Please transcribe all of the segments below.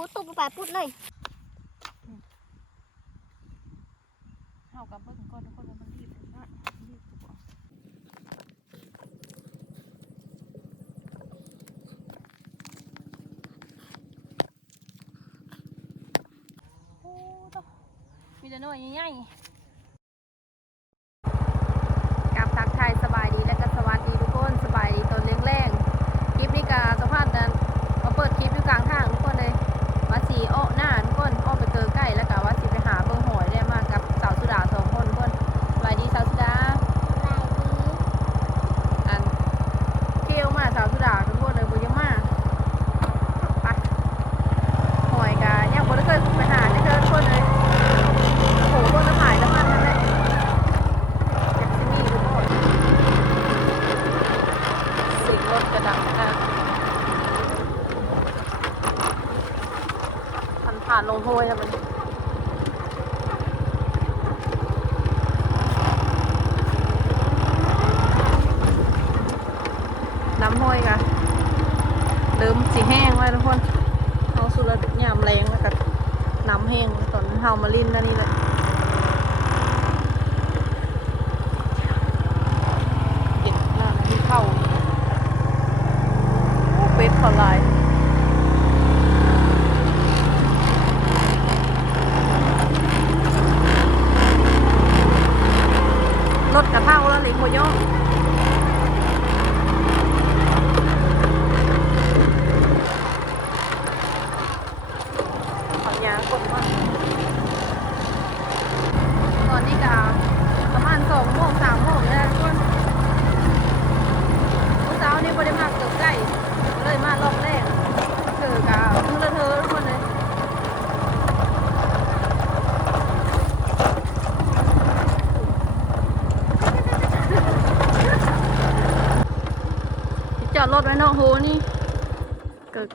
กูตุบปลาปุดเลยเฮากับเบิ้งก่อนทุกคนมันรีบเลยนะรีบหรือเปล่าโอ้ตมีแต่หน่วยใหญ่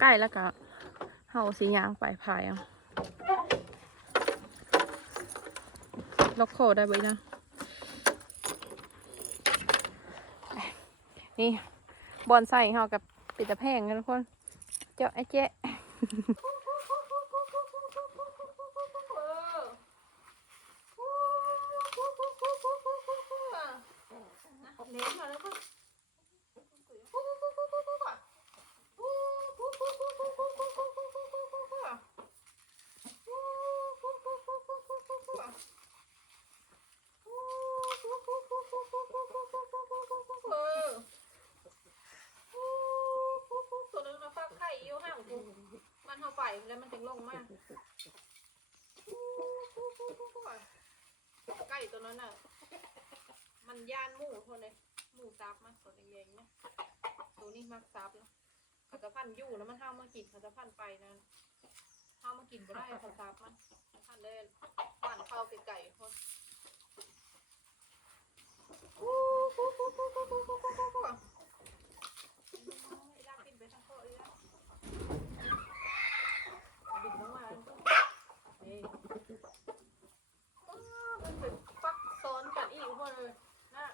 ใกล้แล้วก็เฮาสียางไปพายเอาล็อกคได้ไว้นะนี่บอลใส่เฮากับปิดตะแพงกันทุกคน เจ้าไอ้เจ๊เน้นมาแล้วก็ ตัวนึงมาฟักไข่อยู่ห่างกูมันเข้าไป แล้วมันจึงลงมากไก่ตัวนั้นอะ มันย่านหมูเท่านั้นหมูซับมาตัวแดงๆนะตัวนี้มักซับแล้วเขาจะพันอยู่แล้วมันห้ามมากินเขาจะพันไปนั่นห้ามมากินก็ได้เขาซับมันพันเดินหวานเข้าไก่ๆคน อีลาบินไปทางโคอีลาบินลงมานี่มันเป็นฟักซ้อนกันอีกพวกเลยนะ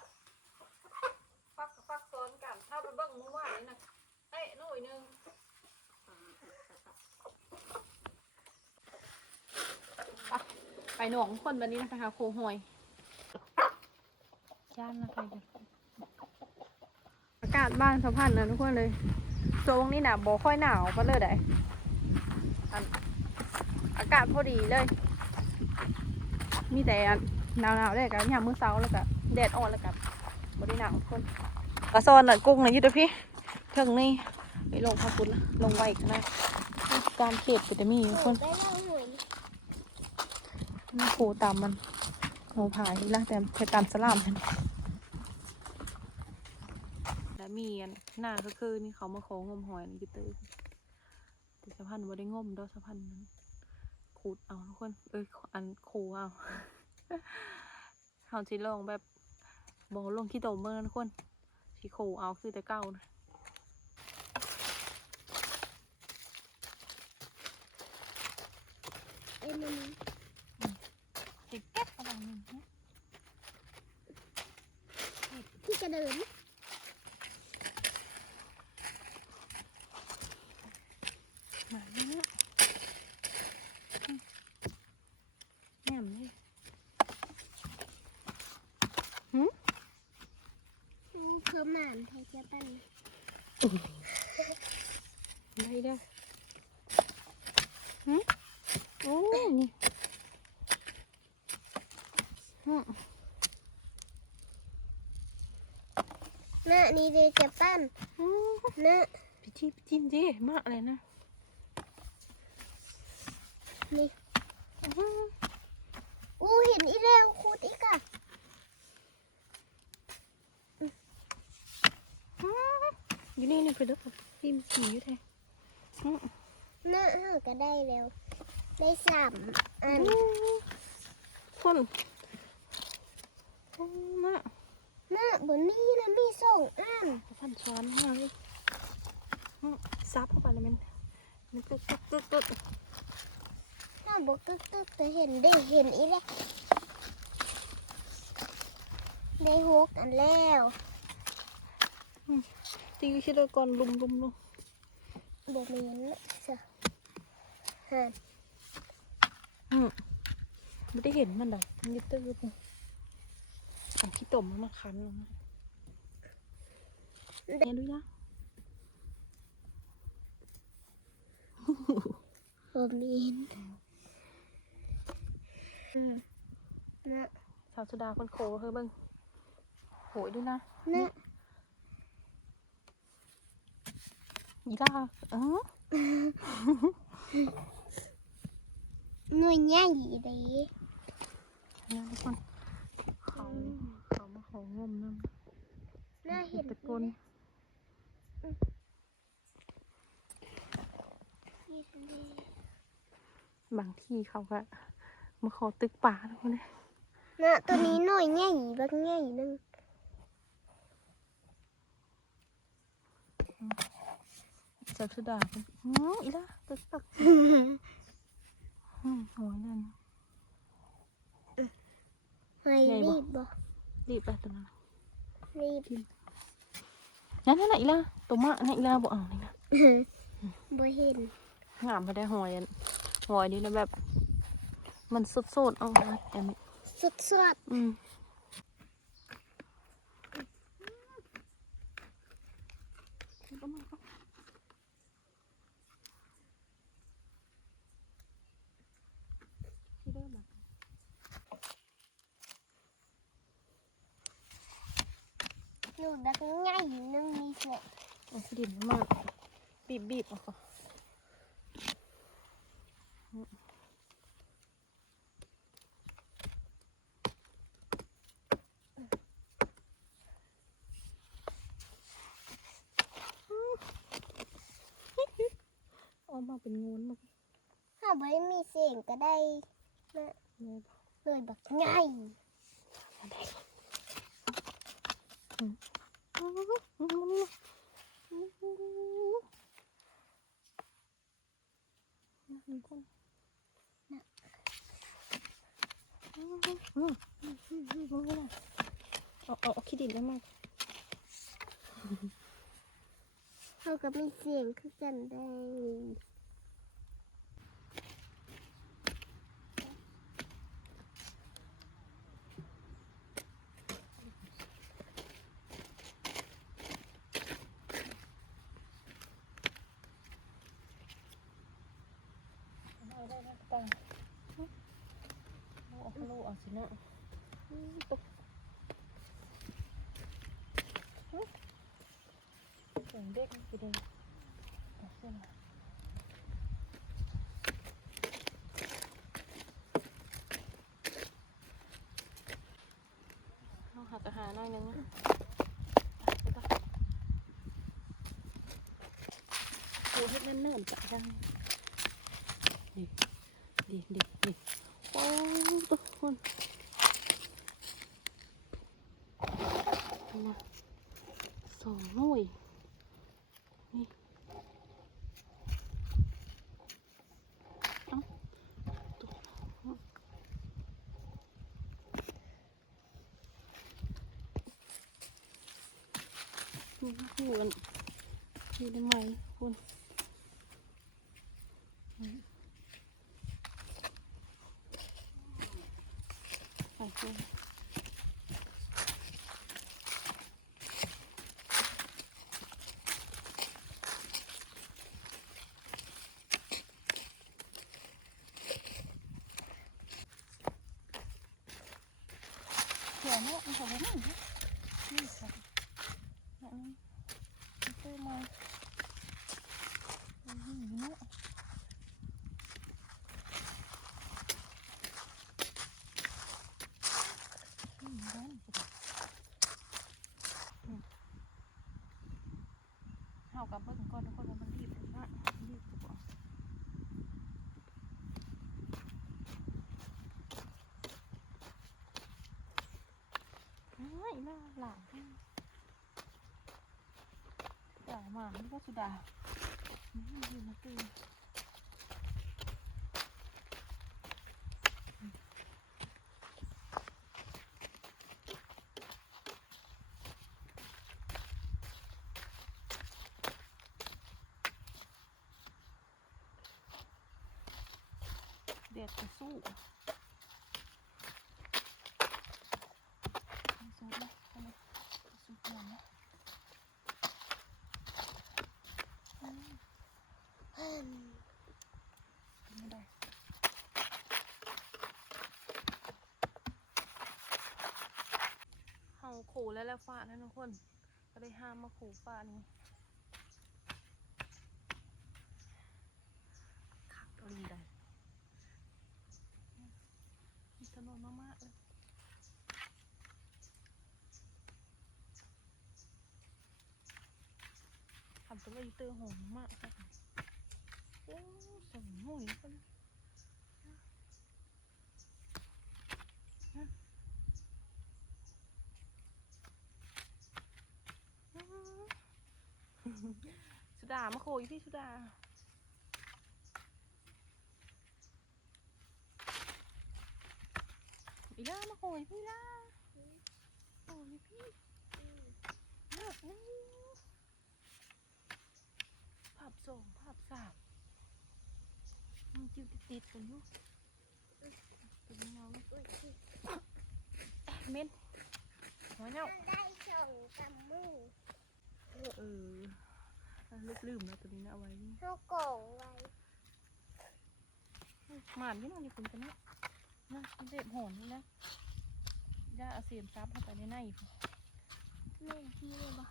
ฟักกับฟักซ้อนกัน ถ้าไปเบิ่งเมื่อวานนี้นะเอ้ยหน่อยหนึงไป ไปหนองคนวันนี้นะคะโคหอยย่านนะคะอากาศบ้านสะพานนะทุกคนเลยโซงนี่นะบ่ค่อยหนาวก็เลยได้อันอากาศพอดีเลย มีแต่หนาวหนาวๆได้กันยามมื้อเช้าแล้วก็แดดอ่อนแล้วก็บ่ได้หนาวคนกระซอนน่ะกุ้งน่ะอยึดพี่เทิงนี่ไปลงพระพุทธนลงไว้กันนะตามเขตวิตามีคน นี่โคตามมันโหผายละแต่ไปตามสลามมันแล้วมีอันหน้าก็คือนี่เขามาของงมหอยนี่คือตื้อแต่สะพานบ่ได้งมดอกสะพานนั้นขูดเอาทุกคน เอ้ยอันโคเอาเขาสิลองแบบบ่ลงที่โตมเมื่อนะทุกคนสิโคเอาคือแต่เก่านะเอ็ม ติดแก๊กอะไรนี่นี่กระเดินมาแล้วแหนมเลยหืมเพิ่มหนามไทยเจ้าปั้นได้ได้หืมโอ้ย หึเนื้อนี่เดยวจะปั้นหึเนื้อไปจิ้มจิ้มดิมากเลยนะ นี่อื้อหืออู้เห็นอีแล้วคูดอีกอะอยู่นี่นี่ไปดูจิ้มสีอยู่แท้หึเนื้อเฮาก็ได้แล้ว ได้สามอันคนโอ้ มาเนื้อบนนี้นะมีสองอันฟันช้อนมาเลยหึซับเข้าไปเลยมันมันตึกตึกตึกตึกถ้าบอกกึกกึกจะเห็นได้เห็นอีแล้วได้หกอันแล้วตีวิชิตก่อนลุมลุมลุมบอกมีนนะเจ้ะฮะอืมไม่ได้เห็นมันดอกมันยึดตื้อ ๆอันที่ต้มมาคั้นลงมาเนี่ยดูนะบอกมีนอืมนะสาวสุดาคนโคเฮ้ยเบิ้งโหยดูนะนะอีดาเออหน่วยใหญ่ดีเนี่ยทุกคน ขามาของงมน้น่าำเห็นตะกนนี่ทะเลบางที่เขาก็มาขอตึกป่าทุกคนเลยนะตัวนี้หน่วยใหญ่บักใหญ่นึงสาวสุดาเป็นอืออีดาตึกตึกอืมหัวนั่นให้ใหญ่บ่รีบบ่ รีบไปตัวนั้นรีบนั่นนั่นน่ะอีลาตัวมะนั่นอีลาบอกเอานี่นะบ่เห็นงามไปได้หอยอันหอยนี่นะแบบ มันสดๆเอามาแต่ไม่สุดสดอืมที่ได้แบบ หนูบักใหญ่นึงมีเสร็จเอาที่ดินมาก บีบบีบๆอาค่ะเอามาเป็นงูนมาถ้าได้มีเสียงก็ได้นะเลยหน่วยบักใหญ่ เอาเอาขี้ดินได้มาเขาก็มีเสียงคือกันได้ เอาได้แล้วตังเอาเอาลูกเอาสินะตุ๊กเสี เด็กกี่เด็กเอาเส้นมาเอาหาจะหาหน่อยนึงนะไปต่อโอ้เนิ่นๆจะได้นี่ดีดีดีโอ้ทุกคนนะสองหน่วยนี่เอ้าตัวนี่คืออันนี่ได้ไหมคุณ ไปเลย เนาะมันเขาบ่มีนี่ค่ะนั่นมันซื้อมาอืมเนาะอืมร้อนสุดอืมเฮากับเบิ่งก่อนทุกคนว่ามันรีบหรือว่ารีบหรือเปล่า ไม่น่าหลังด่า มานี่ก็สุดาอืมยืนมาตื่นเด็ดจะสู้ตรนะทำไมสูตรเดียวนะอืม อืม ไม่ได้เฮาขู่ แล้วแล้วฟ้านะทุกคน ก็ได้ห้ามมาขู่ฟ้านี้ขักตัวนี้ได้ถนนมากๆเลยทำตัวอีเตอร์หอมมากค่ะโอ้สมหอยกันสุ ดา มาโคยพี่สุดา อีล่ามาโคยพี่ล่าโอ้ยพี่เลือกนี่ภาพสองภาพสามมันจิ้วติดกันอยู่เป็นเงาเลยอุ๊ยเม็ดหัวเงาได้ส่งกำมือเออ ลูกลืมนะตัวนี้นะเอาไว้นี่เขาโก่งไว้หมานยี่นอนอยู่คุณกันนะนะมันเจ็บหอนนี่นะย่าเอาเสียมซับเข้าไปในในอีกแม่พี่เลยบอก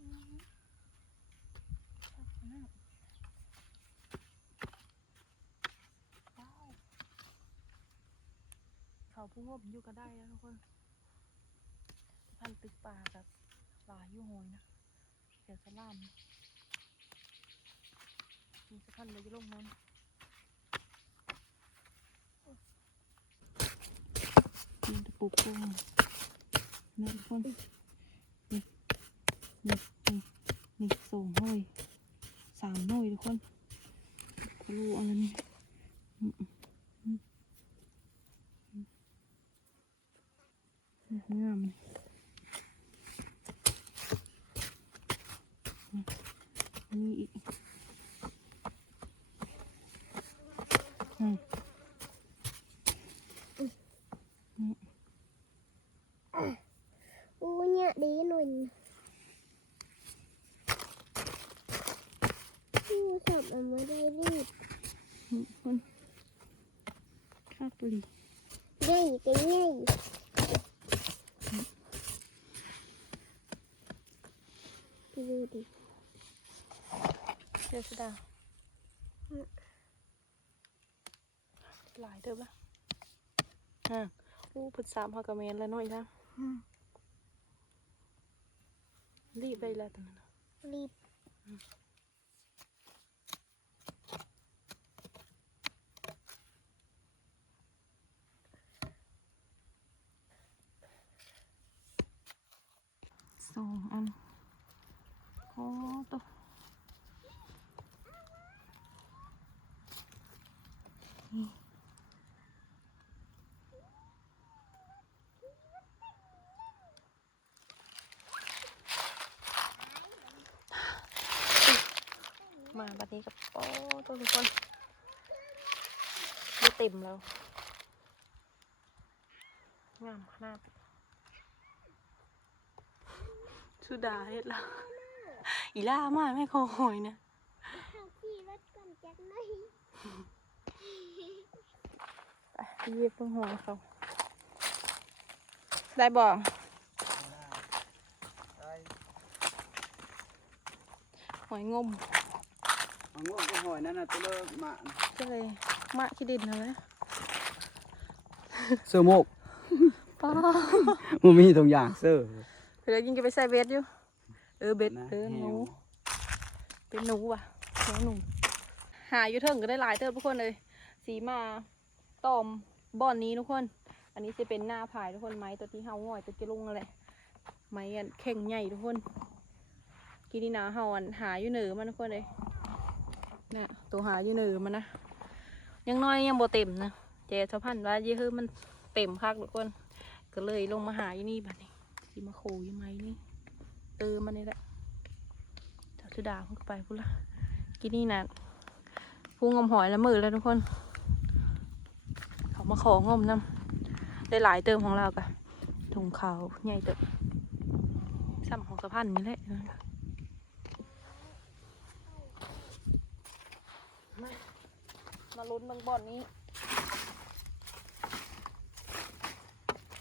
อืมซับเข้าหน้าว้าวเขาผู้งบอยู่ก็ได้แล้วทุกคน พันตึกป่ากับหลายอยู่หอยนะเสียสลามมีสะพันเลยจะลงมันมันจะปูกุ้งนะทุกคนนี่นี่นี่นี่สองห้อยสามห้อยทุกคนรูอะไรนี่อืมอืมอืมอืมงามเลย นี่อีกอืม อู้เนี่ยดีหนุ่นอู้สับมันไม่ได้รีบ ทุกคนข้าวปลี ง่ายก็ง่ายไปดูดิ เดี๋ยวสุดาหลายเด้อปะอะอู้ผึดสามฮากาเมนแล้วเน้อยแล้วรีบได้แล้วตอนนั้นน่ะรีบ สองอันโอ้ตัวนี่ มาบัดนี้กับโอ้ตัวทุกคนได้เต็มแล้วงามขนาดสุดาเฮ็ดแล้วอีล่ามาแม่โคโหยนะข้าวขี่รถก่อนจักหน่อยไปเย็บเพิ่งหัวเขาได้บ่ได้หอยงม เอาง่วงก็หอยนั่นน่ะตัวเลิกมาก็เลยมะขี้ดินเลยเสื้อโมกป้ามันมีตรงอย่างเสื้อเดี๋ยวยิงจะไปใส่เบ็ดอยู่ เออเบ็ดนะเออหแหนูวเป็นหนูว่ะหนูหนูหาอยู่เถิงก็ได้หลายเติบทุกคนเลย สีมาต้อมบ่อนนี้ทุกคน อันนี้จะเป็นหน้าผายทุกคนไม้ตัวที่เฮาง่อยตัวจะลุงอะไรไม้อันแข็งใหญ่ทุกคนกินนี่นะเฮาอันหาอยู่เหนือมันทุกคนเลย เนี่ยตัวหาอยู่เหนือมันนะยังน้อยยังบ่เต็มนะเจชาวพันธ์ว่าเยอะมันเต็มคักทุกคนก็เลยลงมาหาอยู่นี่บัดนี้สีมาโคอยู่ไหมนี่เออมันนี่แหละเจ้าจุดาพุ่งไปพุ่นละกินนี่นะพุ่งงมหอยละมือแล้วทุกคน เขามาของมน้ำได้หลายเติมของเรากะถุงเขาใหญ่เติมซ้ำของสะพันนี่แหละมา มาลุ้นเบางบอนนี้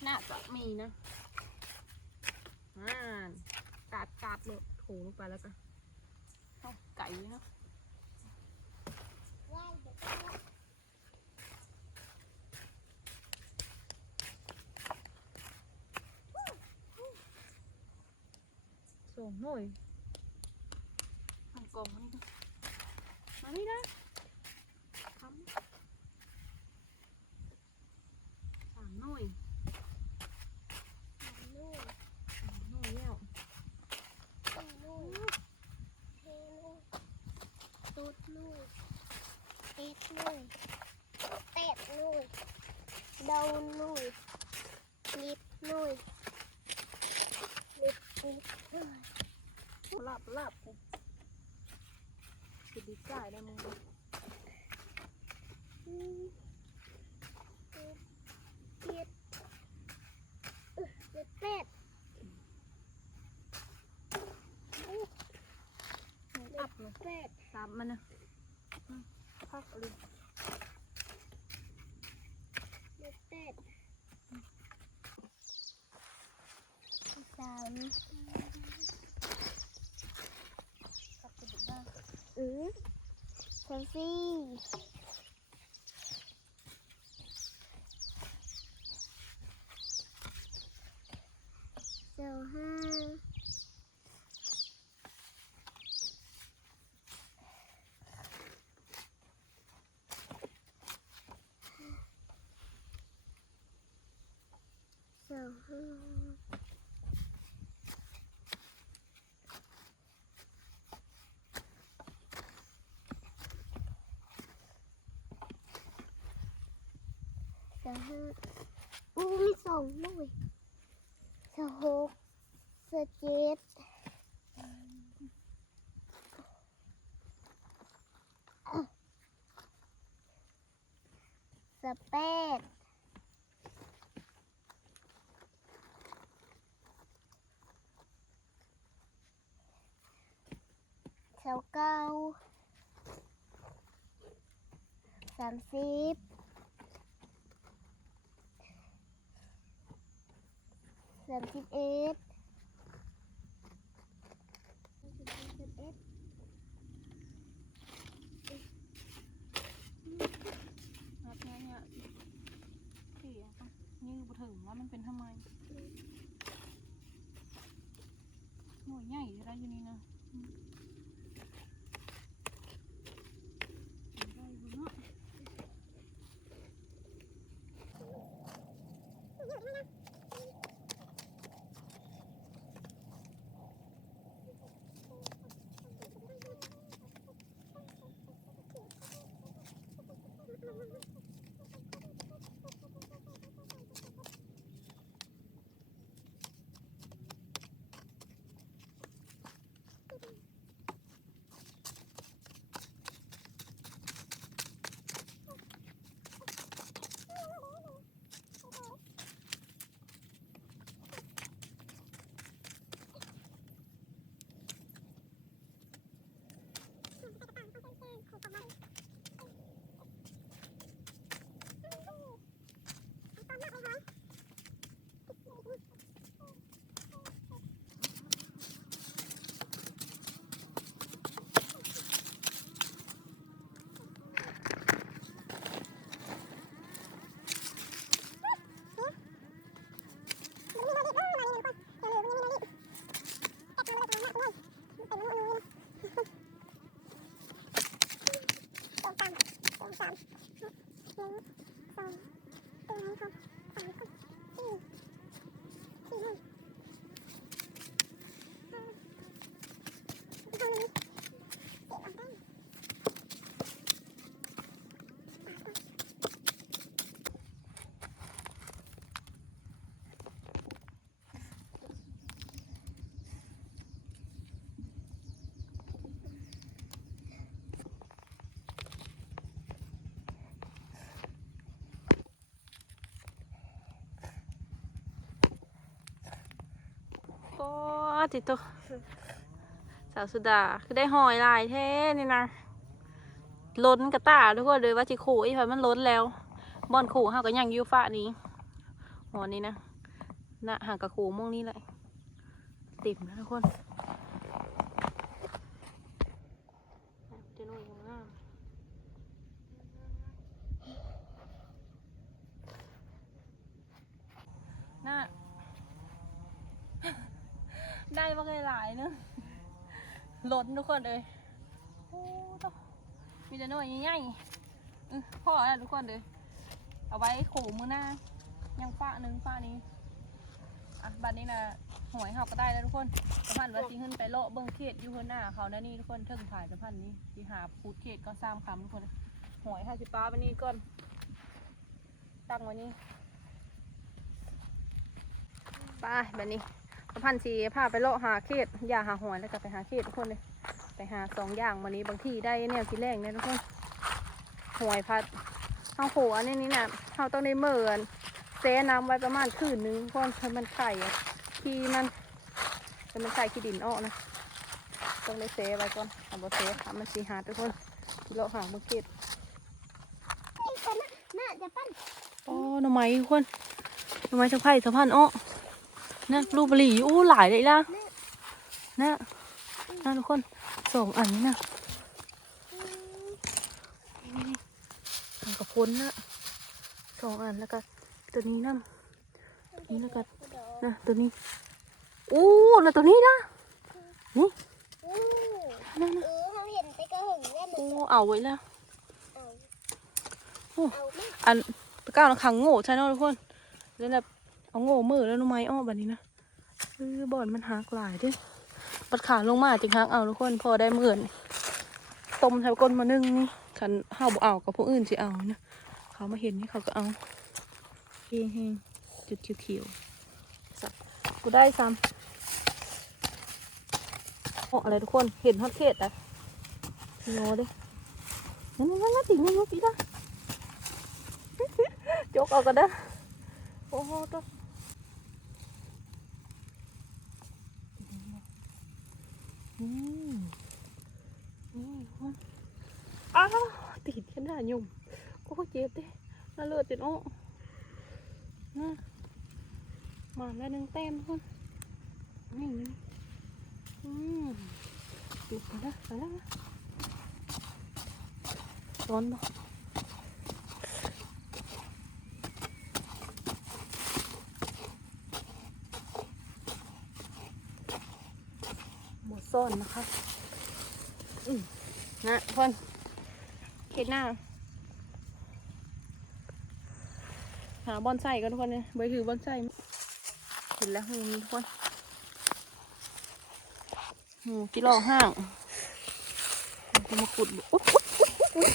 น่าจะมีนะอ่ากาดกาดเลยโถลงไปแล้วกันเอาไก่เนาะส่งหน่อยทำกล่องมานี่นะมานี่นะทำสามห น่อยนู่นสามหน่อยแล้วนู่นเทนู่นตูดนู่นเป็ดนู่นเป็ดนู่นเดานู่นลิบนู่นลิบลิบนู่นหลับหลับจะดีใจได้มึง อืมเป็ดเออเป็ดเป็ด อับเลย เป็ด ตามมันนะอืมพักเลย เป็ดเป็ด สามพักกระดูกได้อือเซลฟี่เซลห้าเซลห้าเซลห้าอู้มีส องด้วยเซลหกเซลเจ็ดเซลแปดแถวเก้าสามสิบ สิบเอ็ดสิบเอ็ดนับเนี่ยเนี่ยที่อะยืดบ่ถึงว่ามันเป็นทำไมหน่วยใหญ่อะไรอยู่นี่นะอืมได้ ติดตัวสาวสุดาคือได้หอยลายแท้นี่นะล้นกระตาทุกคนเลยว่าจิขู่อีพันมันล้นแล้วบอนขู่ห้าก็ยังยูฟ้านี้หอนี้นะนะห่างกับขู่โมงนี้เลยติ่มนะทุกคนเดี๋ยวหน่อยงามน่ะ ได้มาเคยหลายเนอะ ล้นทุกคนเลยโอ้ตมีแต่หน่วยใหญ่ๆพ่อแล้วทุกคนเลยเอาไว้ขู่มือหน้ายังฝ้าหนึ่งฝ้านี้อะบัดนี้นะหวยเขาก็ได้แล้วทุกคนสะพานว่าสิขึ้นไปโละเบิ้งเขตอยู่ข้างหน้าเขานะนี่ทุกคนเทิงถ่ายสะพานนี้ที่หาพูดเขตก็สร้างคำทุกคนหวยห้าสิบป้าไปนี่ก่อนตั้งไว้นี่ไปบัดนี้ พันสีพาไปเลาะหาเขตอย่าหาหอยแล้วก็ไปหาเขตทุกคนเลย ไปหาสองอย่างวันนี้บางที่ได้แนวที่แรกเนี่ยทุกคนหอยพัดเอาหัวนี่นี่นะเราต้องได้เมินเซน้ำไว้ประมาณคืนนึงเพราะให้มันไข่อะขี้มันให้มันไข่ขี้ดินออกนะต้องได้เซไว้ก่อนเอาบเซทำมันสีหาทุกคนที่เลาะหาบางเขตไอ้คนน่ะน่าจะปั้นอ๋อหน่อไม้ทุกคนหน่อไม้สะไผ่สะพันอ้อ นะรูปบุหรี่อู้หลายเลยละนะนะทุกคนสองอันนี้นะทางกับพ้นนะสองอันแล้วก็ตัวนี้นะนี่แล้วก็นะตัวนี้อู้นะตัวนี้นะนี่นั่นนะโอ้เอาไว้แล้วอาโอ้เอาไม่อันตะก้าวนะขังโง่ใช่เนาะทุกคนแล้วแบบ เอาโง่มือแล้วน่อไม้อ้อแบบนี้นะเออบอลมันหักหลายด้วยปัดขาลงมาจึงหักเอาทุกคนพอได้เมื่อนต้มใส่ก้นมานึ่งนี่ขันห้าวบ่เอากับพวกอื่นสิเอานะเขามาเห็นนี่เขาก็เอาเฮ้งๆจุดเขียวๆสักกูได้ซ้ำโอ้อะไรทุกคนเห็นฮอตเขตอะพี่โง่ด้นั่นนั่นนั่นติ่งนั่นปีละจกเอากันเด้โอ้โหตัวอืม นี่มันอ้าวติดขนาดยุ่มโอ้เจ็บดิน่าเลือดติดโอ้นะมาแล้วหนึ่งเต็มทุกคนนี่นี่อืมติดไปแล้วไปแล้วนะร้อนป ก่อนนะคะนะทุกคนเข็ดหน้า หาบอนไส้กันทุกคนเนี่ยใบถือบอนไส้เห็นแล้วหูมีทุกคนหูที่รอห้างจะมาขุดอุ๊ยอุ๊ยอุ๊ยอุ๊ย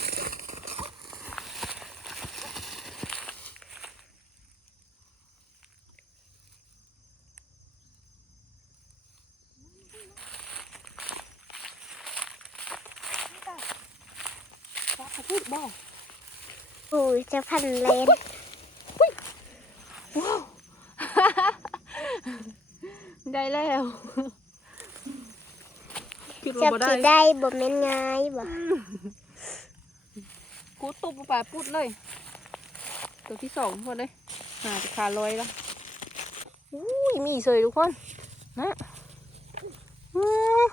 ปลากระพุด บ่โอ้ยจะพันเลนได้แล้วคิดจะว่าบ่สิได้ได้บ่แม่นง่ายบ่กูตุบปลาปุดเลย ตัวที่สองทุกคนเลยหาจะขาลอยแล้วอุ้ยมีเสยทุกคนนะอืม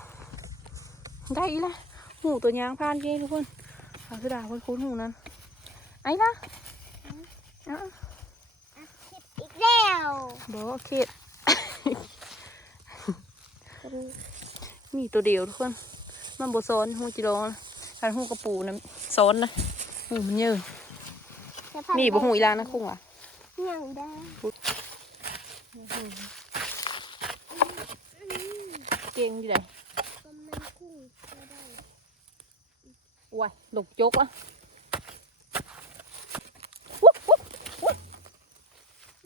ได้อีละหูตัวยางพานเกี้ทุกคน ขาสุดาคนคุ้นหูนั้นไอ้ละอะคิดอีกแล้วบอกเขตมีตัวเดียวทุกคน มันบซ้อนหูจิโร่นะการหูกระปูนะซ้อนนะหูมันเยอะจะพันมีบ่หูอีลางนะคุ้งอะยังได้เก่งอยู่ไหน ก็มันกุ้งก็ได้ว้ายหลกจกอะ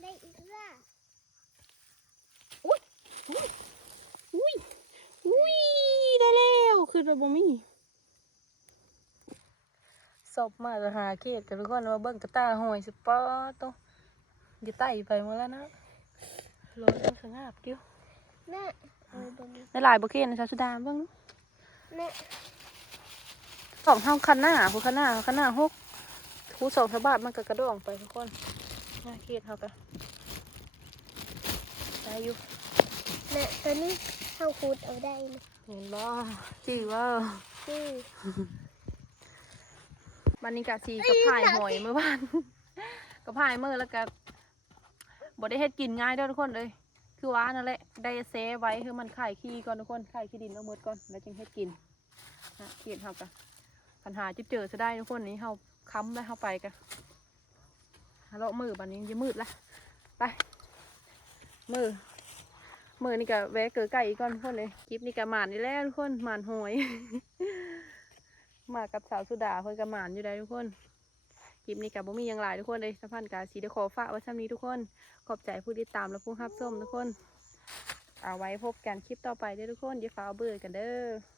ได้อีกแล้วอุ้ยอุ้ยได้แล้วคือเราบ่มีสอบมาจะหาเขตกันทุกคนมาเบิ่งกระตาหอยสปอร์ตอย่าไต่ไปหมาแล้วนะรถมันสงาบกิ้วน่ะเออบ่มีในหลายบ่เคนนะชาวสุดาเบิ่งแม่ สองเฮาคันหน้าผู้คันหน้าคันหน้าหกผู้สองสะบาทมันก็กระโดองไปทุกคนน่าเฮ็ดเฮาก็ได้อยู่แม่ตัวนี้เฮาขุดเอาได้นะเห็นบ่จีว่านี่วันนี้กะสีกับพายหอยเมื่อวานกับพายเมื่อแล้วก็บ่ได้เฮ็ดกินง่ายเด้อทุกคนเลย คือว่านั่นแหละได้เซฟไว้คือมันไข่ขี้ก่อนทุกคนไข่ขี้ดินเอาหมดก่อนแล้วจึงเฮ็ดกินนะเขียนเฮากะ ปัญหาจิบเจอซะได้ทุกคนนี้เฮาค้ำได้เฮาไปกะฮัลโหลมือบัดนี้จะมืดละไป มือ มือนี่ก็แวะเกิดไก่อีกก่อนทุกคนเลยคลิปนี้ก็หมานนี่แหล้วทุกคนหมานหอยมากับสาวสุดาเพื่อนกับหมานอยู่ได้ทุกคนคลิปนี้กับบ่มียังหลายทุกคนเลยสะพานกาสีเดขอฝาไว้ซ้ำนี้ทุกคน ขอบใจผู้ติดตามและผู้รับชมทุกคน เอาไว้พบกันคลิปต่อไปด้อทุกคนอย่าฟ้าเบื่อกันเด้อ